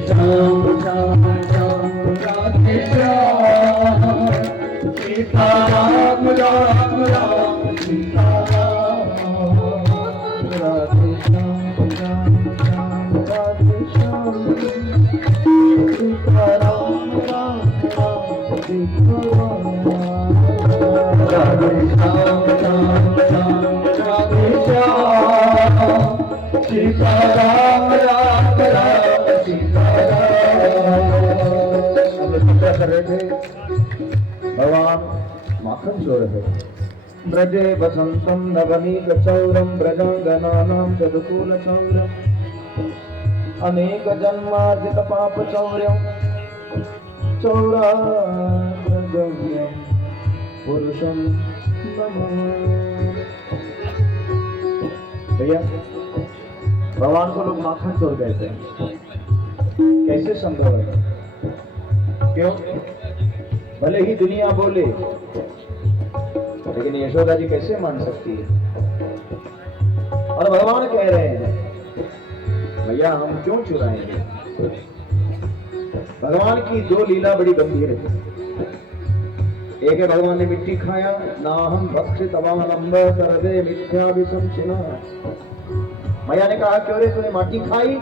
श्याम श्याम श्याम राधे श्याम सीता राम राम राम सीता राम राधे श्याम श्याम श्याम राधे श्याम सीता राम राम राम सीता राम राधे श्याम श्याम श्याम राधे श्याम सीता राम राम राम कर रहे थे। भगवान माखन चोर है। ब्रजे वसंतम नवनीत चौरम ब्रजांगनानां सदुकूल चौरम अनेक जन्मार्जित पाप चौर्यम चौराग्रगम्यम पुरुषम नमामि। भैया भगवान को लोग माखन चोर कहते हैं। कैसे संभव है? क्यों? भले ही दुनिया बोले, लेकिन यशोदा जी कैसे मान सकती है? और भगवान कह रहे हैं भैया हम क्यों चुराएंगे? भगवान की दो लीला बड़ी गंभीर है। एक है भगवान ने मिट्टी खाया, ना हम भक्षित अवालंब सर्वे मिथ्याभिसंशिना। मैया ने कहा क्यों रे तूने माटी खाई?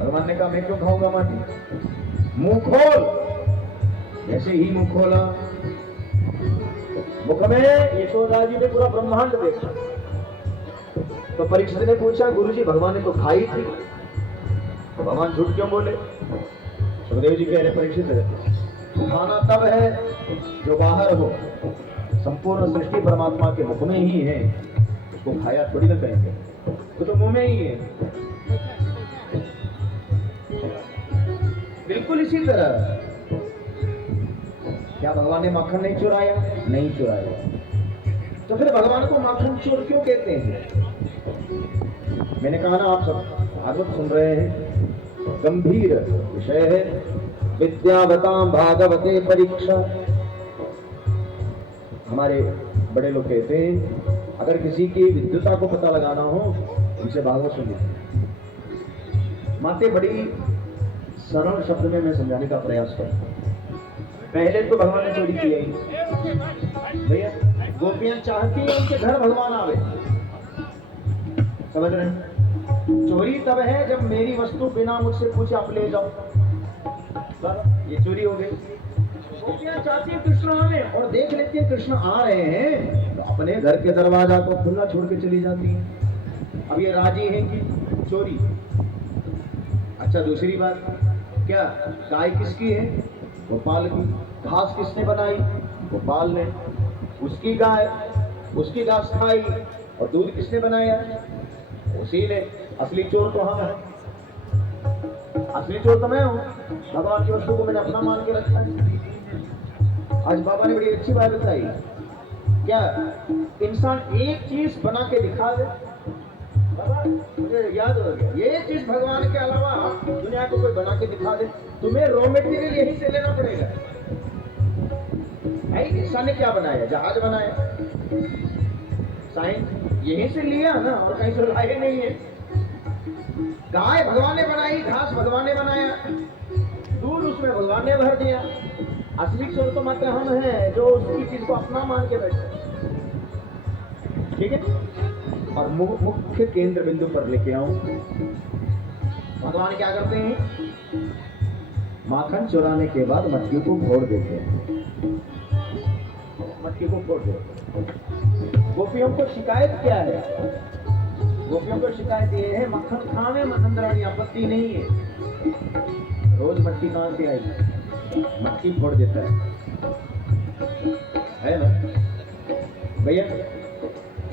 भगवान ने कहा मैं क्यों खाऊंगा माटी? मुंह खोल। ऐसे ही मुंह खोला, मुख में यशोदा जी ने पूरा ब्रह्मांड देखा। तो परीक्षित ने पूछा गुरुजी भगवान ने तो खाई थी, तो भगवान झूठ क्यों बोले? सुखदेव जी कह रहे परीक्षित खाना तब है जो बाहर हो, संपूर्ण सृष्टि परमात्मा के मुख में ही है, उसको खाया थोड़ी ना कहेंगे, तो मुंह में ही है। बिल्कुल इसी तरह क्या भगवान ने माखन नहीं चुराया? नहीं चुराया। तो फिर भगवान को माखन चोर क्यों कहते हैं? मैंने कहा ना आप सब भागवत सुन रहे हैं, गंभीर विषय है। विद्यावताम भागवते परीक्षा। हमारे बड़े लोग कहते हैं अगर किसी की विद्वता को पता लगाना हो उनसे भागवत सुनिए। माते बड़ी सरल शब्द में मैं समझाने का प्रयास करूं। पहले तो भगवान ने चोरी की है भैया, गोपियां चाहती है उनके घर भगवान आवे, समझ रहे हैं? चोरी तब है जब मेरी वस्तु बिना मुझसे पूछे आप ले जाओ, ये चोरी हो गई। गोपियां चाहती है कृष्ण आवे और देख लेती है कृष्ण आ रहे हैं तो अपने घर के दरवाजा को खुला छोड़ के चली जाती है। अब ये राजी है कि चोरी। अच्छा दूसरी बात, क्या गाय किसकी है? गोपाल की। घास किसने बनाई? गोपाल ने। उसकी गाय, उसकी घास खाई और दूध किसने बनाया? उसी ने। असली चोर तो हम हैं, असली चोर तो मैं हूँ। भगवान की वस्तु को मैंने अपना मान के रखा है। आज बाबा ने बड़ी अच्छी बात बताई, क्या इंसान एक चीज बना के दिखा दे, बाबा मुझे याद हो गया, ये चीज भगवान के अलावा दुनिया को कोई बना के दिखा दे, तुम्हें रॉ मटेरियल यहीं से लेना पड़ेगा। इंसान ने क्या बनाया? जहाज बनाया, साइंस यहीं से लिया ना, और कहीं से लाए नहीं है। गाय भगवान ने बनाई, घास भगवान ने बनाया, दूध उसमें भगवान ने भर दिया। असली चोर तो मात्र हम हैं जो उसकी चीज को अपना मान के बैठे। ठीक है? और मुख्य केंद्र बिंदु पर लेके आऊं। भगवान क्या करते हैं? माखन चुराने के बाद मटकी को फोड़ देते हैं। मटकी को फोड़ देते हैं। गोपियों को शिकायत क्या है? गोपियों को शिकायत ये है मक्खन खाने में नंदरानी आपत्ति नहीं है, रोज मटकी कहां से आएगी? मटकी फोड़ देता है ना भैया?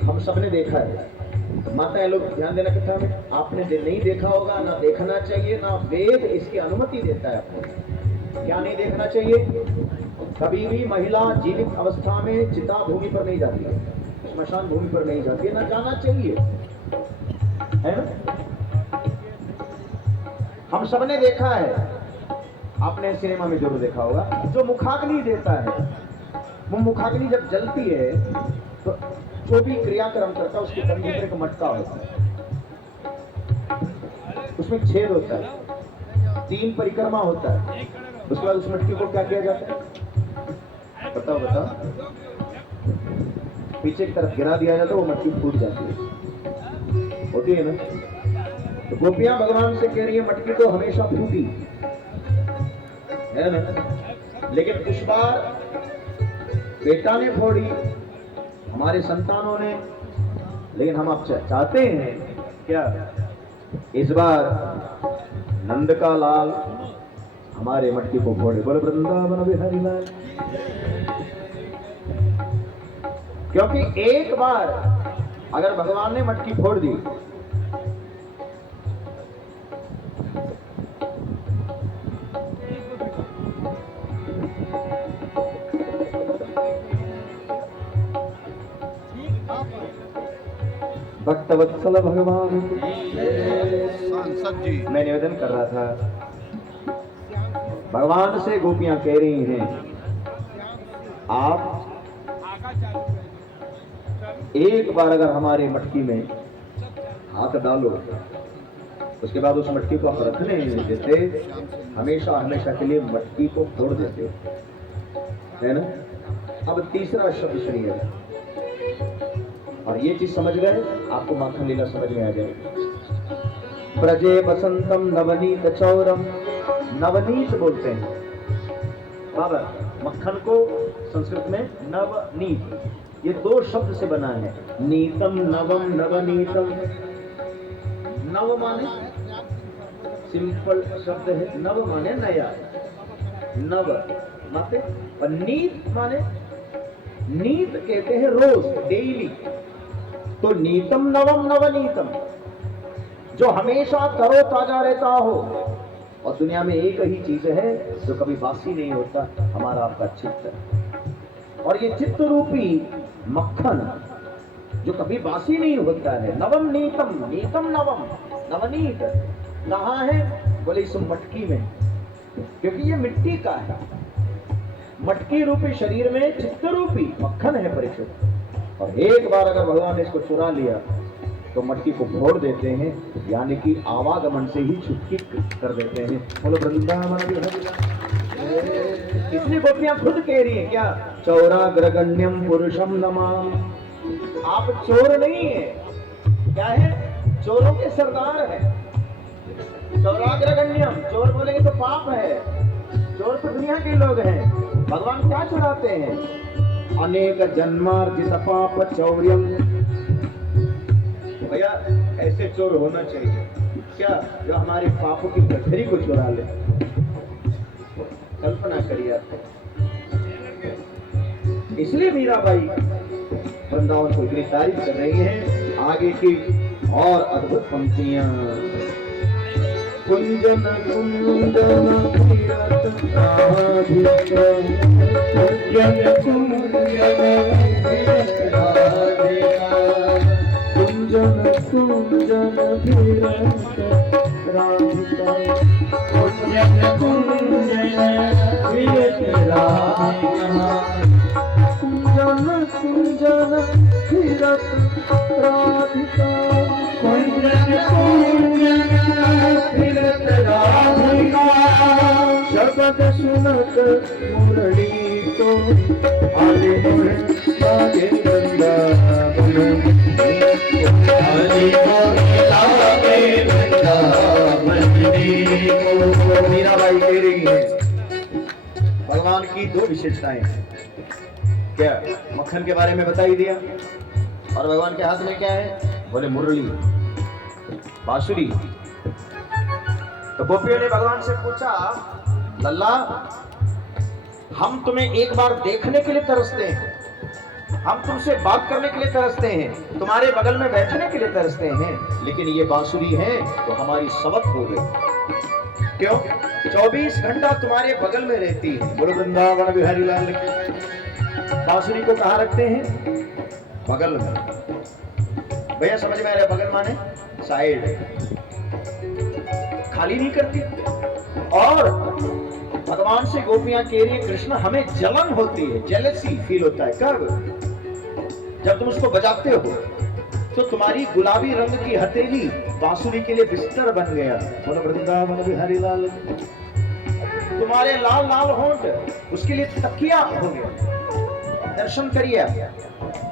हम सबने देखा है। माताएं लोग ध्यान देना कथा में, आपने नहीं देखा होगा, ना देखना चाहिए, ना वेद इसकी अनुमति देता है आपको। क्या नहीं देखना चाहिए? कभी भी महिला जीवित अवस्था में चिता भूमि पर नहीं जाती है, स्मशान भूमि पर नहीं जाती है, ना जाना चाहिए, है ना? हम सबने देखा है, आपने सिनेमा में जरूर देखा होगा, जो मुखाग्नि देता है, वो मुखाग्नि जब जलती है तो जो भी क्रियाक्रम करता है उसके कंधे पर एक मटका होता है, उसमें छेद होता है, 3 परिक्रमा होता है। उसके बाद उस मटकी को क्या किया जाता है? बताओ बताओ। पीछे की तरफ गिरा दिया जाता है, वो मटकी फूट जाती है, होती है ना। तो गोपियां भगवान से कह रही है मटकी तो हमेशा फूटी है ना, लेकिन इस बार बेटा ने फोड़ी, हमारे संतानों ने, लेकिन हम अब चाहते हैं क्या इस बार नंद का लाल हमारे मटकी को फोड़े। बोले वृंदावन बिहारी लाल। क्योंकि एक बार अगर भगवान ने मटकी फोड़ दी भक्तवत्सल भगवान, मैं निवेदन कर रहा था भगवान से गोपियां कह रही हैं आप एक बार अगर हमारे मटकी में हाथ डालो, उसके बाद उस मटकी को आप रखने नहीं देते, हमेशा हमेशा के लिए मटकी को फोड़ देते है ना। अब तीसरा शब्द सुनिए, और ये चीज समझ गए आपको माखन लीला समझ में आ जाएगी। प्रजे बसंतम नवनीत चौरम, नवनीत बोलते हैं बाबा मक्खन को संस्कृत में नवनीत, ये 2 शब्द से बना है, नीतम नवम नवनीतम। नव माने सिंपल शब्द है, नव माने नया, नव माने, और नीत माने, नीत कहते हैं रोज डेली, तो नीतम नवम नवनीतम, जो हमेशा तरो ताजा रहता हो। और दुनिया में एक ही चीज है जो कभी बासी नहीं होता, हमारा आपका चित्त, और ये चित्त रूपी मक्खन जो कभी बासी नहीं होता है। नवम नीतम, नीतम नवम, नवनीत कहाँ है? बोले इस मटकी में, क्योंकि ये मिट्टी का है, मटकी रूपी शरीर में चित्त रूपी मक्खन है परीक्षित। और एक बार अगर भगवान ने इसको चुरा लिया तो मटकी को फोड़ देते हैं, यानी कि आवागमन से ही छुट्टी कर देते हैं। बोलो वृंदावन बिहारी लाल। इसलिए गोपियां खुद कह रही हैं क्या, चौराग्रगण्यम पुरुषम नमामि। आप चोर नहीं है, क्या है? चोरों के सरदार है। चौराग्रगण्यम, चोर बोलेंगे तो पाप है, चोर तो दुनिया के लोग हैं। भगवान क्या चुराते हैं? अनेक जन्मार्जित पाप चौर्यम। भैया ऐसे चोर होना चाहिए क्या, जो हमारे पापों की गठरी को चुरा ले। कल्पना करिए आप। इसलिए मीराबाई वृंदावन को इतनी तारीफ कर रही हैं। आगे की और अद्भुत पंक्तियां, कुंजन कुंजन कुंजन कुंजन राधिका, कुंजन कुंजन विरत राधिका, कुंजन कुंजन विरत राधिका, कुंजन कुंजन विरत राधिका। शब्द सुनत मुरली तो आले लागे वृंदावन, मीराबाई कह रही है भगवान की 2 विशेषताएं हैं। क्या? मक्खन के बारे में बता ही दिया, और भगवान के हाथ में क्या है? बोले मुरली, बांसुरी। तो गोपियों ने भगवान से पूछा, लल्ला हम तुम्हें एक बार देखने के लिए तरसते हैं, हम तुमसे बात करने के लिए तरसते हैं, तुम्हारे बगल में बैठने के लिए तरसते हैं, लेकिन ये बांसुरी है तो हमारी सबक हो गई। क्यों? 24 घंटा तुम्हारे बगल में रहती है। बोलो वृंदावन बिहारी लाल। बांसुरी को कहाँ रखते हैं? बगल में। भैया समझ में आ रहा? बगल माने साइड, खाली नहीं करती। और भगवान से गोपियां कह रही है कृष्ण हमें जलन होती है, जेलसी फील होता है। कब? जब तुम उसको बजाते हो तो तुम्हारी गुलाबी रंग की हथेली बांसुरी के लिए बिस्तर बन गया। बोलो वृंदावन बिहारी लाल। तुम्हारे लाल लाल होंठ उसके लिए तकिया हो गया। दर्शन करिए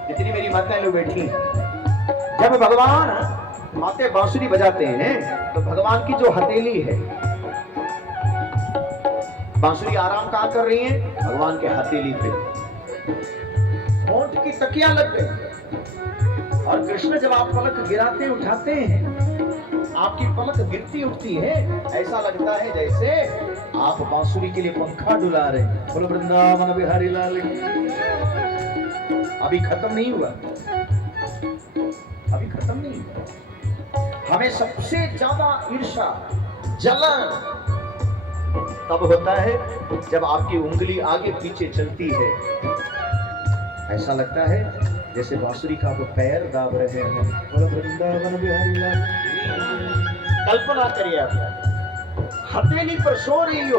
जितनी मेरी माताएं लोग बैठी हैं। जब भगवान माते बांसुरी बजाते हैं तो भगवान की जो हथेली है, बांसुरी आराम कहां कर रही है? भगवान के हथेली पे। होंठ की तकिया लग गई। और कृष्ण जब आप पलक गिराते उठाते हैं, आपकी पलक गिरती उठती है, ऐसा लगता है जैसे आप बांसुरी के लिए पंखा डुला रहे हैं। बोलो वृंदावन बिहारी लाल। अभी खत्म नहीं हुआ, अभी खत्म नहीं हुआ। हमें सबसे ज्यादा ईर्ष्या, जलन तब होता है जब आपकी उंगली आगे पीछे चलती है। ऐसा लगता है जैसे बांसुरी का वो पैर दाब रहे हैं। बोलो वृंदावन बिहारी लाल। कल्पना करिए आप हथेली पर सो रही हो,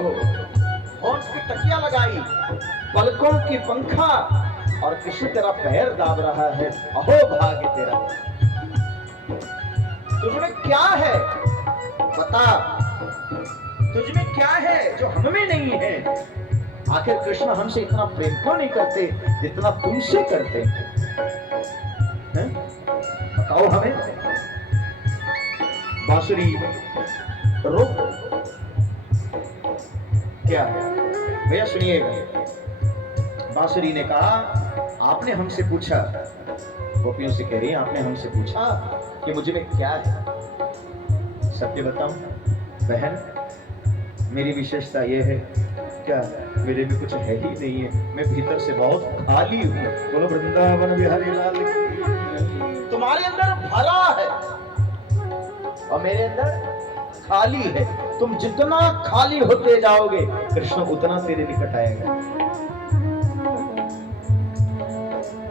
होंठ की तकिया लगाई, पलकों की पंखा, और कृष्ण तेरा पैर दाब रहा है। अहो भाग्य तेरा। तुझमें क्या है बता, तुझमें क्या है जो हमें नहीं है? आखिर कृष्ण हमसे इतना प्रेम क्यों नहीं करते जितना तुमसे करते हैं? बताओ हमें। बांसुरी रोक क्या है भैया, सुनिएगा। बांसुरी ने कहा, आपने हमसे पूछा, गोपियों से कह रही है, आपने हमसे पूछा कि मुझे में क्या है। सत्य बताऊं बहन, मेरी विशेषता यह है क्या, मेरे भी कुछ है ही नहीं है। मैं भीतर से बहुत खाली हूँ। बोलो वृंदावन बिहारी लाल। तुम्हारे अंदर भरा है और मेरे अंदर खाली है। तुम जितना खाली होते जाओगे कृष्ण उतना तेरे निकट आएगा।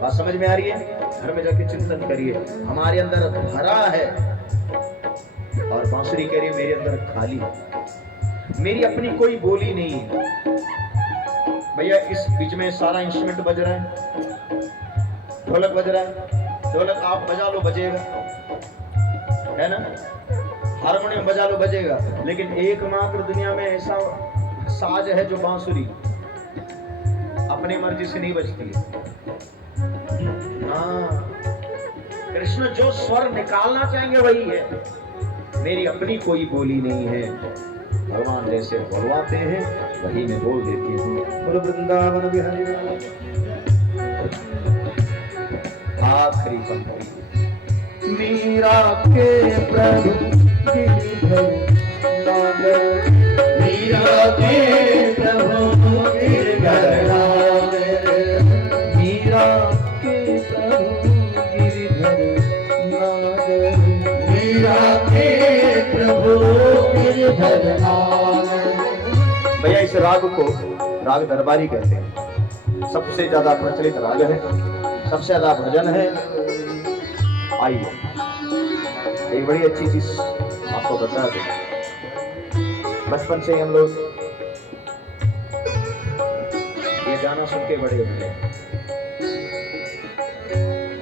बात समझ में आ रही है? घर में जाके चिंतन करिए। हमारे अंदर भरा है और बांसुरी कह रही है मेरे अंदर खाली है। मेरी अपनी कोई बोली नहीं है। भैया इस बीच में सारा इंस्ट्रूमेंट बज रहा है, ढोलक बज रहा है, ढोलक आप बजा लो बजेगा, है ना, हारमोनियम बजा लो बजेगा, लेकिन एकमात्र दुनिया में ऐसा साज है जो बांसुरी अपनी मर्जी से नहीं बजती है। हाँ, कृष्ण जो स्वर निकालना चाहेंगे वही है। मेरी अपनी कोई बोली नहीं है। भगवान जैसे बोलवाते हैं वही मैं बोल देती हूँ। बोलो वृंदावन बिहारी लाल। आखिरी पंक्ति। मीरा के प्रभु गिरधर नागर, मीरा के प्रभु गिरधर नागर, मीरा के प्रभु गिरधर नागर, मीरा के प्रभु गिरधर नागर। भैया इस राग को राग दरबारी कहते हैं। सबसे ज्यादा प्रचलित राग है, सबसे ज्यादा भजन है। आइए एक बड़ी अच्छी चीज आपको बता दें। बचपन से हम लोग ये गाना सुन के बड़े हुए।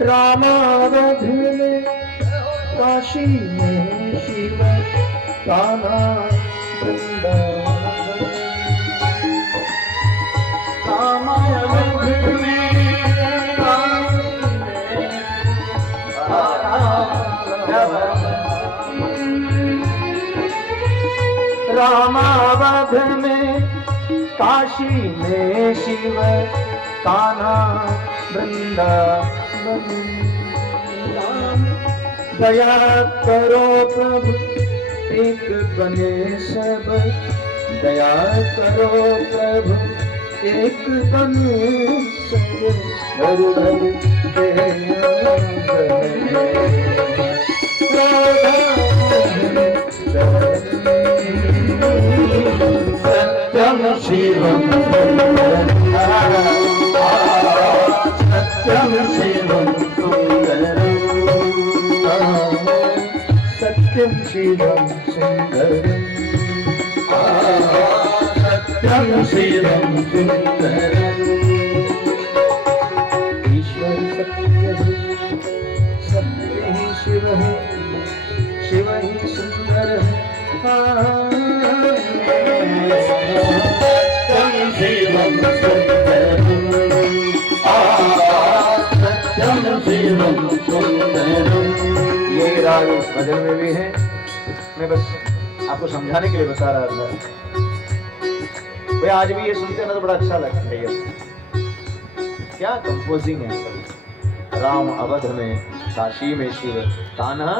रामावध में काशी में शिव कान्हा वृंदावन, रामावध में रामावध में काशी में शिव कान्हा वृंदावन। दया करो प्रभु एक बने सब, दया करो प्रभु एक बने सब। घर घर सत्यम शिवम सत्यम शिवम सुंदरम, सत्यम शिवम सुंदरम, सत्यम शिवम सुंदरम। ईश्वर सत्य है, शिव ही सुंदर है। सत्यम शिवम सुंदरम, सत्यम शिवम सुंदरम। ये राग इस भजन में भी है, मैं बस आपको समझाने के लिए बता रहा था। भाई आज भी ये सुनते ना तो बड़ा अच्छा लगता है। ये क्या कंपोजिंग है सब। राम अवध में, काशी में शिव, कान्हा।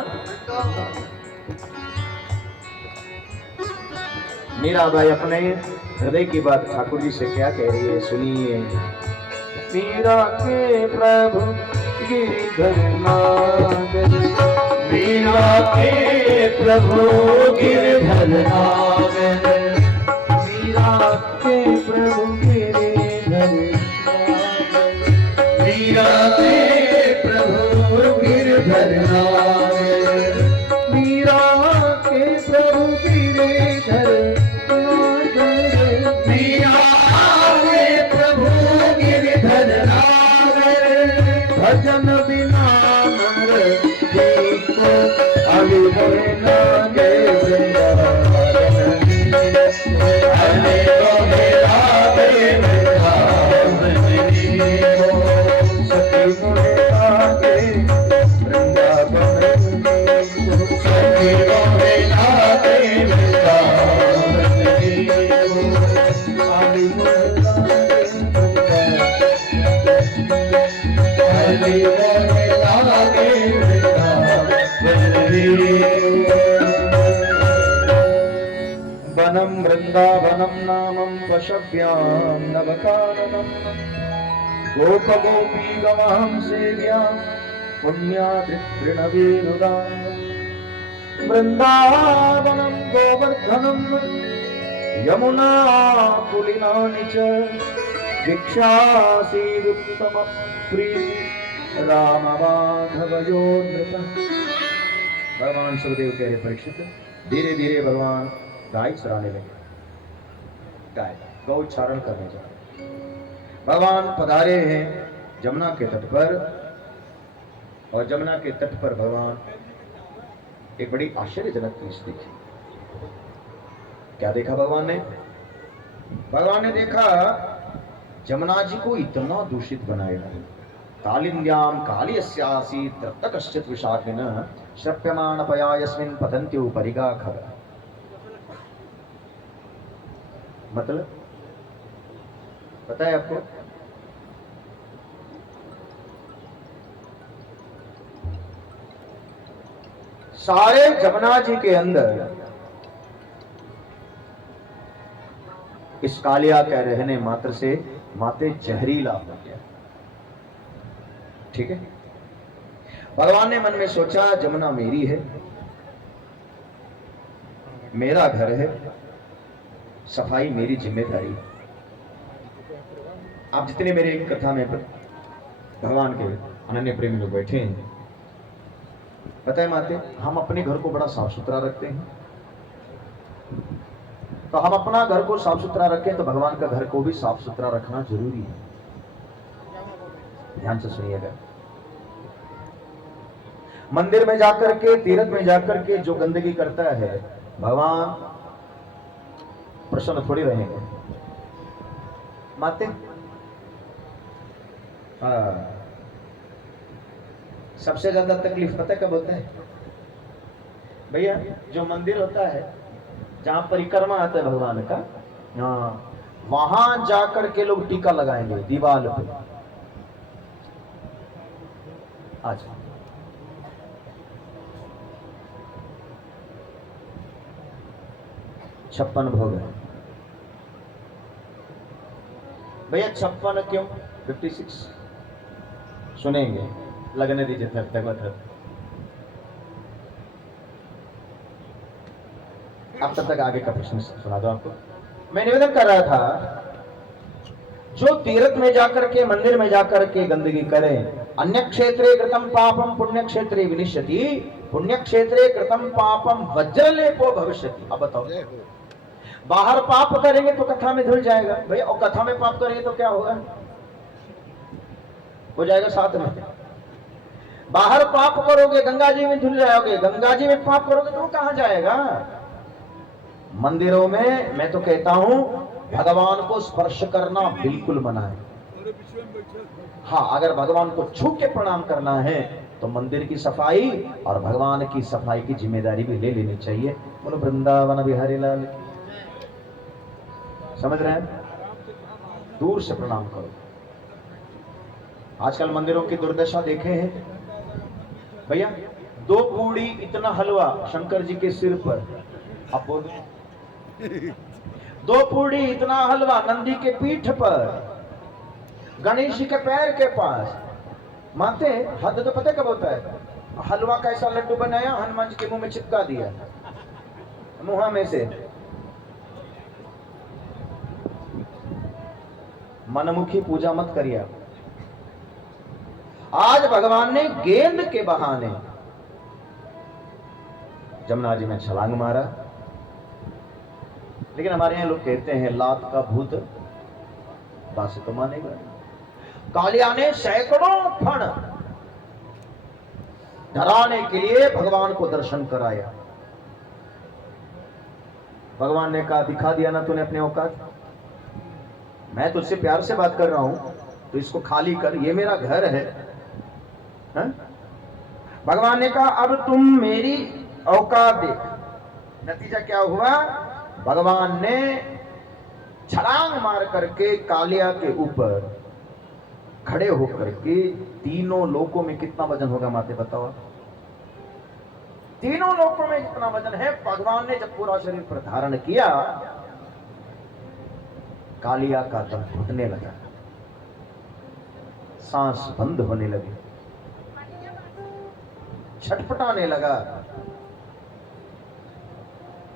मीराबाई अपने हृदय की बात ठाकुर जी से क्या कह रही है, सुनिए। मीरा के प्रभु गिरिधर नागर, मीरा के प्रभु गिरिधर नागर, मीरा के प्रभु गिरिधर नागर, मीरा के प्रभु गिरिधर नागर, मीरा के प्रभु गिरिधर नागर, मीरा के प्रभु गिरिधर नागर। भजन बिना नर देखो अविधर नागे वृंदावन, हरे गोहे राधे वृंदावन को, सखी मोहे लागे वृंदावन को, सखी मोहे लागे वृंदावन को, आली मोहे लागे वनम वृंदावनम नामं पशव्यां नवकाननम, गोप गोपी गवां सेव्यां पुण्यादितृणवेनुदां। वृंदावनम गोवर्धनम यमुना पुलिनानि च, भिक्षासीदुत्तम प्रीति राम माधवयोः नृपः। भगवान सुखदेव कह रहे परीक्षित, धीरे धीरे भगवान गाय चराने लगे, गाय गौचारण करने जा रहे। भगवान पधारे हैं जमुना के तट पर, और जमुना के तट पर भगवान एक बड़ी आश्चर्यजनक चीज देखी। क्या देखा भगवान ने? भगवान ने देखा जमुना जी को इतना दूषित बनाया। कालिंद्याम कालियस्यासी तत्र कश्चित् विशाखिनः श्रप्यमाण पया यस्मिन् पतन्त्यो परिगाखर। मतलब पता है आपको? सारे जमुना जी के अंदर इस कालिया के रहने मात्र से माते जहरीला हो गया। ठीक है, भगवान ने मन में सोचा जमुना मेरी है, मेरा घर है, सफाई मेरी जिम्मेदारी। आप जितने मेरे कथा में भगवान के अनन्य प्रेमी लोग बैठे हैं, पता है माते, हम अपने घर को बड़ा साफ सुथरा रखते हैं। तो हम अपना घर को साफ सुथरा रखें तो भगवान का घर को भी साफ सुथरा रखना जरूरी है। ध्यान से सुनिएगा। मंदिर में जाकर के, तीर्थ में जाकर के जो गंदगी करता है, भगवान प्रसन्न थोड़ी रहेंगे माते। सबसे ज्यादा तकलीफ पता कब होता है भैया? जो मंदिर होता है, जहां परिक्रमा आता है भगवान का, वहां जाकर के लोग टीका लगाएंगे दीवार पे। आज 56 भोग है भैया। 56 क्यों? 56 सुनेंगे, लगने दीजिए तक। अब तब तक आगे का प्रश्न सुना दो आपको। मैं निवेदन कर रहा था, जो तीर्थ में जाकर के, मंदिर में जाकर के गंदगी करे, अन्य क्षेत्रे कृतम पापम पुण्य क्षेत्रे विनिश्यति, पुण्य क्षेत्रे कृतम पापम वज्रलेपो भविष्यति। अब बताओ, बाहर पाप करेंगे तो कथा में धुल जाएगा भैया, और कथा में पाप करेंगे तो क्या होगा? हो जाएगा साथ में। बाहर पाप करोगे गंगा जी में धुल जाओगे, गंगा जी में पाप करोगे तो वो कहां जाएगा? मंदिरों में मैं तो कहता हूं भगवान को स्पर्श करना बिल्कुल मना है। हाँ, अगर भगवान को छू के प्रणाम करना है तो मंदिर की सफाई और भगवान की सफाई की जिम्मेदारी भी ले लेनी चाहिए। बोलो वृंदावन बिहारी लाल, समझ रहे हैं? दूर से प्रणाम करो। आजकल मंदिरों की दुर्दशा देखे हैं भैया, 2 पूड़ी इतना हलवा शंकर जी के सिर पर, आप बोलो 2 पूड़ी इतना हलवा नंदी के पीठ पर, गणेश जी के पैर के पास। मानते हैं हद तो पता कब होता है? हलवा का ऐसा लड्डू बनाया, हनुमान जी के मुंह में चिपका दिया, मुंह में से। मनमुखी पूजा मत करिए। आज भगवान ने गेंद के बहाने जमुना जी में छलांग मारा, लेकिन हमारे यहां लोग कहते हैं लात का भूत बात तो मानेगा। कालिया ने सैकड़ों फण डराने के लिए भगवान को दर्शन कराया। भगवान ने कहा दिखा दिया ना तूने अपने औकात, मैं तुझसे प्यार से बात कर रहा हूं तो इसको खाली कर, ये मेरा घर है। हा? भगवान ने कहा अब तुम मेरी औकात देख। नतीजा क्या हुआ? भगवान ने छलांग मार करके कालिया के ऊपर खड़े होकर के, तीनों लोकों में कितना वजन होगा माते बताओ? तीनों लोकों में कितना वजन है? भगवान ने जब पूरा शरीर पर धारण किया, कालिया का दम घुटने लगा, सांस बंद होने लगी, छटपटाने लगा।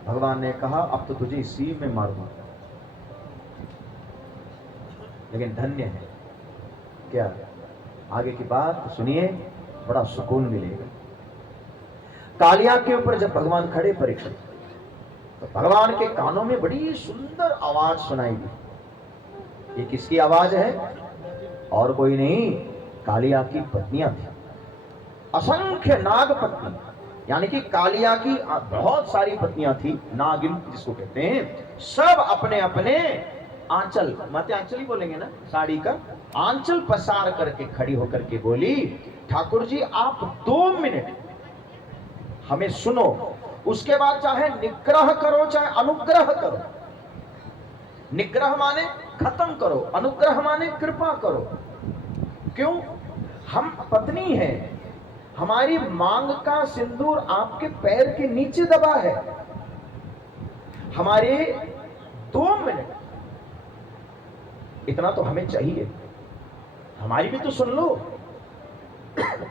भगवान ने कहा अब तो तुझे इसी में मारूंगा, लेकिन धन्य है क्या? आगे की बात सुनिए, बड़ा सुकून मिलेगा। कालिया के ऊपर जब भगवान खड़े परीक्षित, तो भगवान के कानों में बड़ी सुंदर आवाज सुनाई दी। ये किसकी आवाज है? और कोई नहीं, कालिया की पत्नियां थी, असंख्य नाग पत्नी, यानी कि कालिया की बहुत सारी पत्नियां थी, नागिन जिसको कहते हैं। सब अपने अपने आंचल, माते आंचल ही बोलेंगे ना, साड़ी का आंचल पसार करके खड़ी होकर के बोली, ठाकुर जी आप 2 मिनट हमें सुनो, उसके बाद चाहे निग्रह करो चाहे अनुग्रह करो। निग्रह माने खत्म करो, अनुग्रह माने कृपा करो। क्यों? हम पत्नी हैं, हमारी मांग का सिंदूर आपके पैर के नीचे दबा है। हमारे 2 मिनट इतना तो हमें चाहिए, हमारी भी तो सुन लो।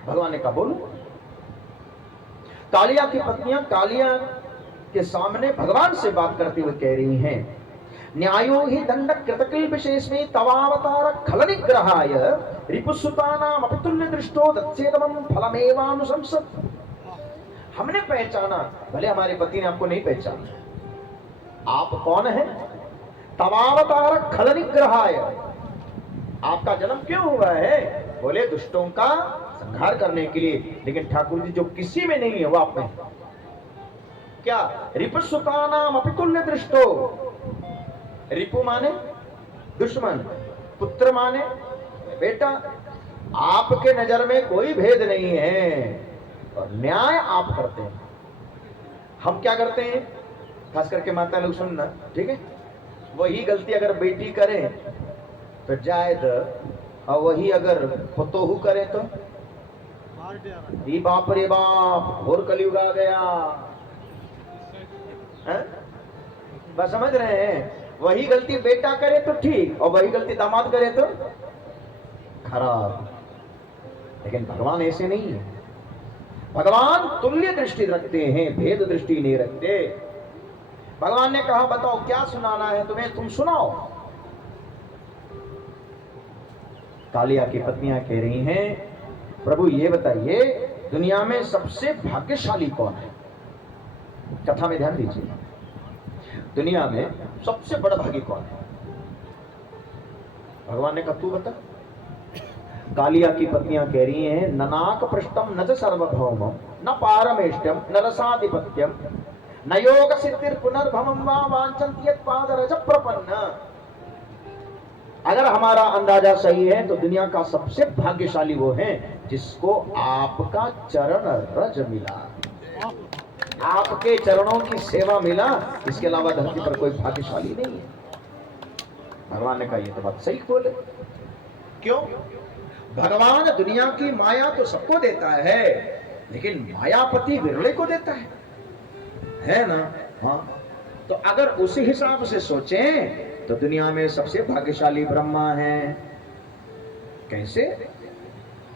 भगवान ने कहा बोलो। कालिया की पत्नियां कालिया के सामने भगवान से बात करते हुए कह रही हैं, न्यायो ही दंड कृतकिल विशेष में तवावतार खल निग्रहाय रिपुसुतानाम अपितुल्य दृष्टो दत्सेदमं फलमेवानुशंसत। हमने पहचाना, भले हमारे पति ने आपको नहीं पहचाना, आप कौन हैं? तवावतार खल निग्रहाय, आपका जन्म क्यों हुआ है? बोले दुष्टों का संहार करने के लिए। लेकिन ठाकुर जी जो किसी में नहीं है वो आप में क्या? रिपुसुतानाम अपितुल्य दृष्टो, रिपु माने दुश्मन, पुत्र माने बेटा, आपके नजर में कोई भेद नहीं है और न्याय आप करते हैं। हम क्या करते हैं? खास करके माता लोग सुनना, ठीक है? वही गलती अगर बेटी करे तो जायद, और वही अगर पतोहू करे तो बाप रे बाप, और कलयुग आ गया। बस समझ रहे हैं? वही गलती बेटा करे तो ठीक, और वही गलती दामाद करे तो खराब। लेकिन भगवान ऐसे नहीं है। भगवान तुल्य दृष्टि रखते हैं, भेद दृष्टि नहीं रखते। भगवान ने कहा बताओ क्या सुनाना है तुम्हें, तुम सुनाओ। कालिया की पत्नियां कह रही हैं, प्रभु ये बताइए दुनिया में सबसे भाग्यशाली कौन है? कथा में ध्यान दीजिए, दुनिया में सबसे बड़ा भागी कौन है? भगवान ने कहा तू बता। कालिया की पत्नियां कह रही हैं, ननाक पृष्ठम न च सर्वभौमम न पारमेष्टम न रसाधिपत्यम न योग सिद्धिर पुनर्भवम वा वांछन्ति यत् पादरज प्रपन्न। अगर हमारा अंदाजा सही है तो दुनिया का सबसे भाग्यशाली वो है जिसको आपका चरण रज मिला, आपके चरणों की सेवा मिला, इसके अलावा धरती पर कोई भाग्यशाली नहीं है। भगवान ने कहा ये तो बात सही बोले। क्यों? भगवान दुनिया की माया तो सबको देता है, लेकिन मायापति विरले को देता है ना? हाँ, तो अगर उसी हिसाब से सोचें तो दुनिया में सबसे भाग्यशाली ब्रह्मा है। कैसे?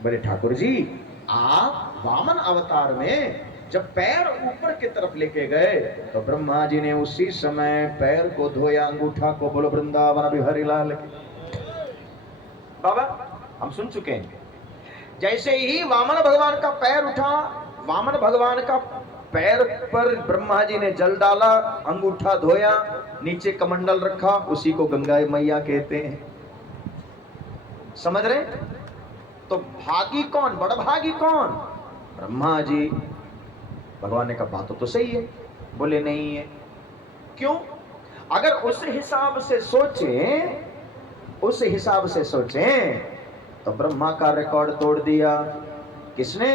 बोले ठाकुर जी, आप वामन अवतार में जब पैर ऊपर की तरफ लेके गए तो ब्रह्मा जी ने उसी समय पैर को धोया, अंगूठा को। बोलो वृंदावन बिहारी लाल की। बाबा हम सुन चुके हैं, जैसे ही वामन भगवान का पैर उठा, वामन भगवान का पैर पर ब्रह्मा जी ने जल डाला, अंगूठा धोया, नीचे कमंडल रखा, उसी को गंगा मैया कहते हैं। समझ रहे? तो भागी कौन, बड़ा भागी कौन? ब्रह्मा जी। भगवान ने कहा बात तो सही है। बोले नहीं है। क्यों? अगर उस हिसाब से सोचें, उस हिसाब से सोचें तो ब्रह्मा का रिकॉर्ड तोड़ दिया। किसने?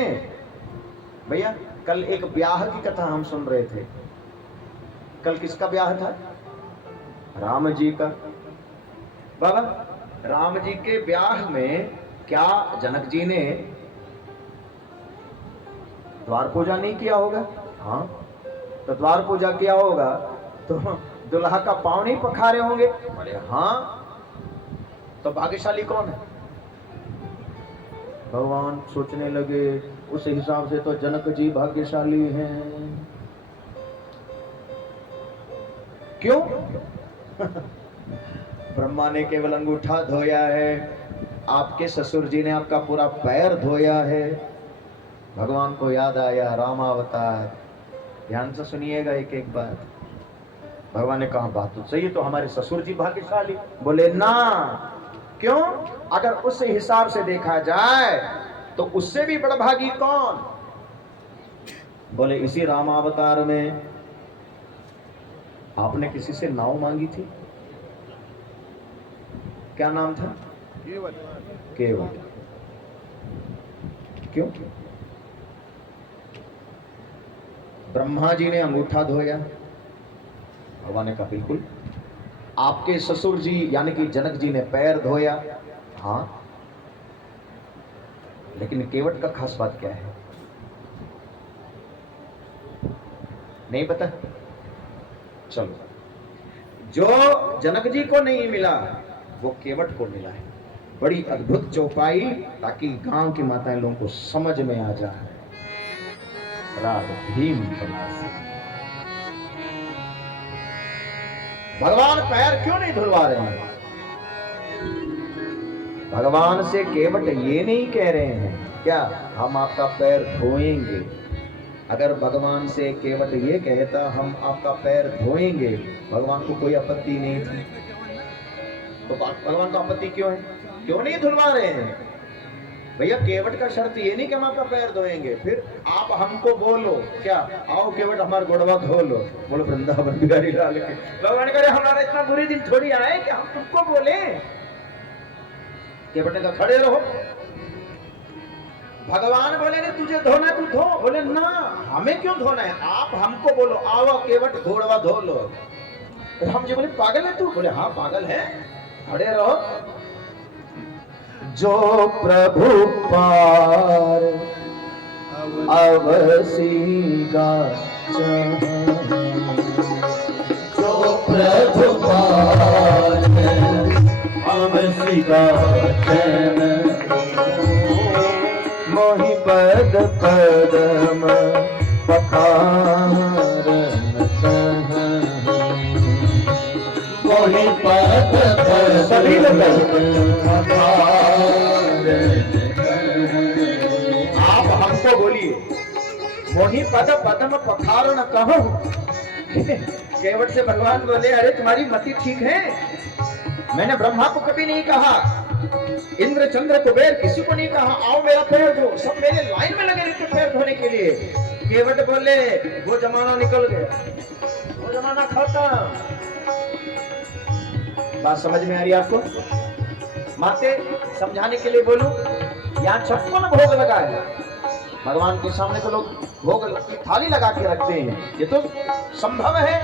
भैया कल एक ब्याह की कथा हम सुन रहे थे। कल किसका ब्याह था? राम जी का। बाबा राम जी के ब्याह में क्या जनक जी ने द्वार पूजा नहीं किया होगा? हाँ, तो द्वार पूजा किया होगा तो दुल्हा का पांव नहीं पखारे होंगे? बोले हाँ। तो भाग्यशाली कौन है? भगवान सोचने लगे, उस हिसाब से तो जनक जी भाग्यशाली हैं। क्यों? ब्रह्मा ने केवल अंगूठा धोया है, आपके ससुर जी ने आपका पूरा पैर धोया है। भगवान को याद आया रामावतार। ध्यान से सुनिएगा एक एक बात। भगवान ने कहा बात तो सही है, तो हमारे ससुर जी भाग्यशाली। बोले ना। क्यों? अगर उस हिसाब से देखा जाए तो उससे भी बड़ा भागी कौन? बोले इसी रामावतार में आपने किसी से नाव मांगी थी। क्या नाम था? केवट। क्यों? ब्रह्मा जी ने अंगूठा धोया। भगवान ने कहा बिल्कुल। आपके ससुर जी यानी कि जनक जी ने पैर धोया। हाँ, लेकिन केवट का खास बात क्या है? नहीं पता? चलो, जो जनक जी को नहीं मिला वो केवट को मिला है। बड़ी अद्भुत चौपाई, ताकि गांव की माताएं लोगों को समझ में आ जाए। राग भीम भगवान पैर क्यों नहीं धुलवा रहे हैं? भगवान से केवट ये नहीं कह रहे हैं क्या हम आपका पैर धोएंगे। अगर भगवान से केवट ये कहता हम आपका पैर धोएंगे, भगवान को कोई आपत्ति नहीं थी। तो भगवान को आपत्ति क्यों है? क्यों नहीं धुलवा रहे हैं? भैया केवट का शर्त ये नहीं कि हम आपका पैर धोएंगे, फिर आप हमको बोलो क्या, आओ केवट हमारा गोड़वा धो लो। बोलो वृंदावन बिहारी लाल के। भगवान करे हमारा इतना बुरी दिन थोड़ी आए कि हम तुमको बोले। केवट ने कहा खड़े रहो। भगवान बोले नहीं तुझे धोना तू धो। बोले ना, हमें क्यों धोना है, आप हमको बोलो आओ केवट गोड़वा धो लो। राम जी बोले पागल है तू? बोले हाँ पागल है, खड़े रहो। जो प्रभु पार अवसीगा जो प्रभु पार अवसीगा मोहि पद पदम पखार मोहि पद पदम आप हमको बोलिए मोहि पद पदम पखार न कहो। केवट से भगवान बोले अरे तुम्हारी मति ठीक है, मैंने ब्रह्मा को कभी नहीं कहा इंद्र चंद्र कुबेर किसी को नहीं कहा आओ मेरा पैर धो, सब मेरे लाइन में लगे रहते पैर धोने के लिए। केवट बोले वो जमाना निकल गया, वो जमाना खत्म। बात समझ में आ रही है आपको? माते समझाने के लिए बोलूं, यहाँ 56 भोग लगा है भगवान के सामने, तो लोग भोग की थाली लगा के रखते हैं, ये तो संभव है,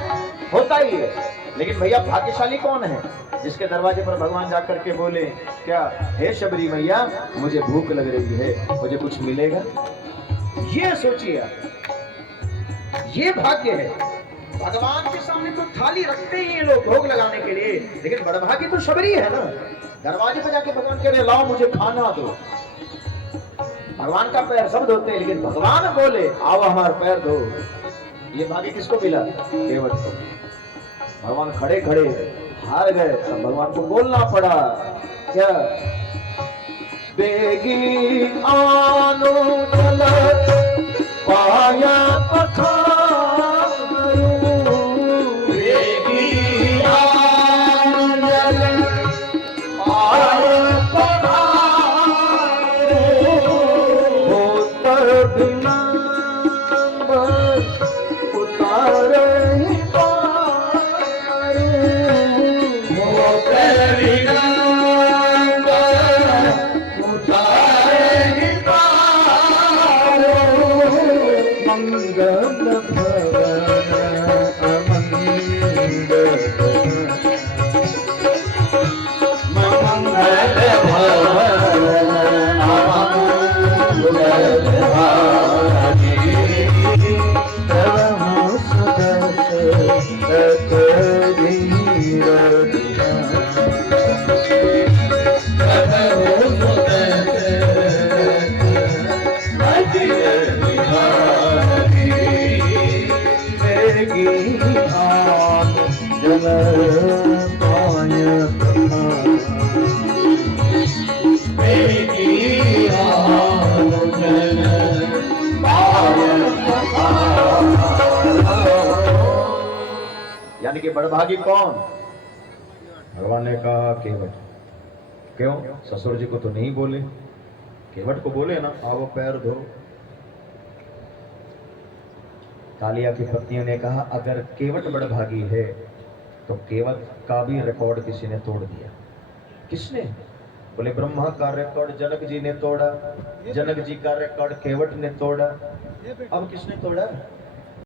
होता ही है। लेकिन भैया भाग्यशाली कौन है जिसके दरवाजे पर भगवान जाकर के बोले क्या हे शबरी मैया मुझे भूख लग रही है, मुझे कुछ मिलेगा? ये सोचिए आप, ये भाग्य है। भगवान के सामने तो थाली रखते ही हैं लोग भोग लगाने के लिए, लेकिन बड़भागी तो शबरी है ना, दरवाजे पर जाके भगवान कह रहे लाओ मुझे खाना दो। भगवान का पैर सब धोते हैं, लेकिन भगवान बोले आओ हमारे पैर धो। ये भाग्य किसको मिला? केवट को। भगवान खड़े खड़े हार गए, तब भगवान को बोलना पड़ा क्या बेगी आनो चलत पाया पखारू, बेगी आनो चलत पाया पखारू, होतर बिना उतारे यानी कि बड़भागी कौन? भगवान ने कहा केवट। क्यों? ससुर जी को तो नहीं बोले, केवट को बोले ना आओ पैर धो। कालिया की पत्नियों ने कहा अगर केवट बड़भागी है तो केवट का भी रिकॉर्ड किसी ने तोड़ दिया। किसने? बोले ब्रह्मा का रिकॉर्ड जनक जी ने तोड़ा, जनक जी का रिकॉर्ड केवट ने तोड़ा, अब किसने तोड़ा?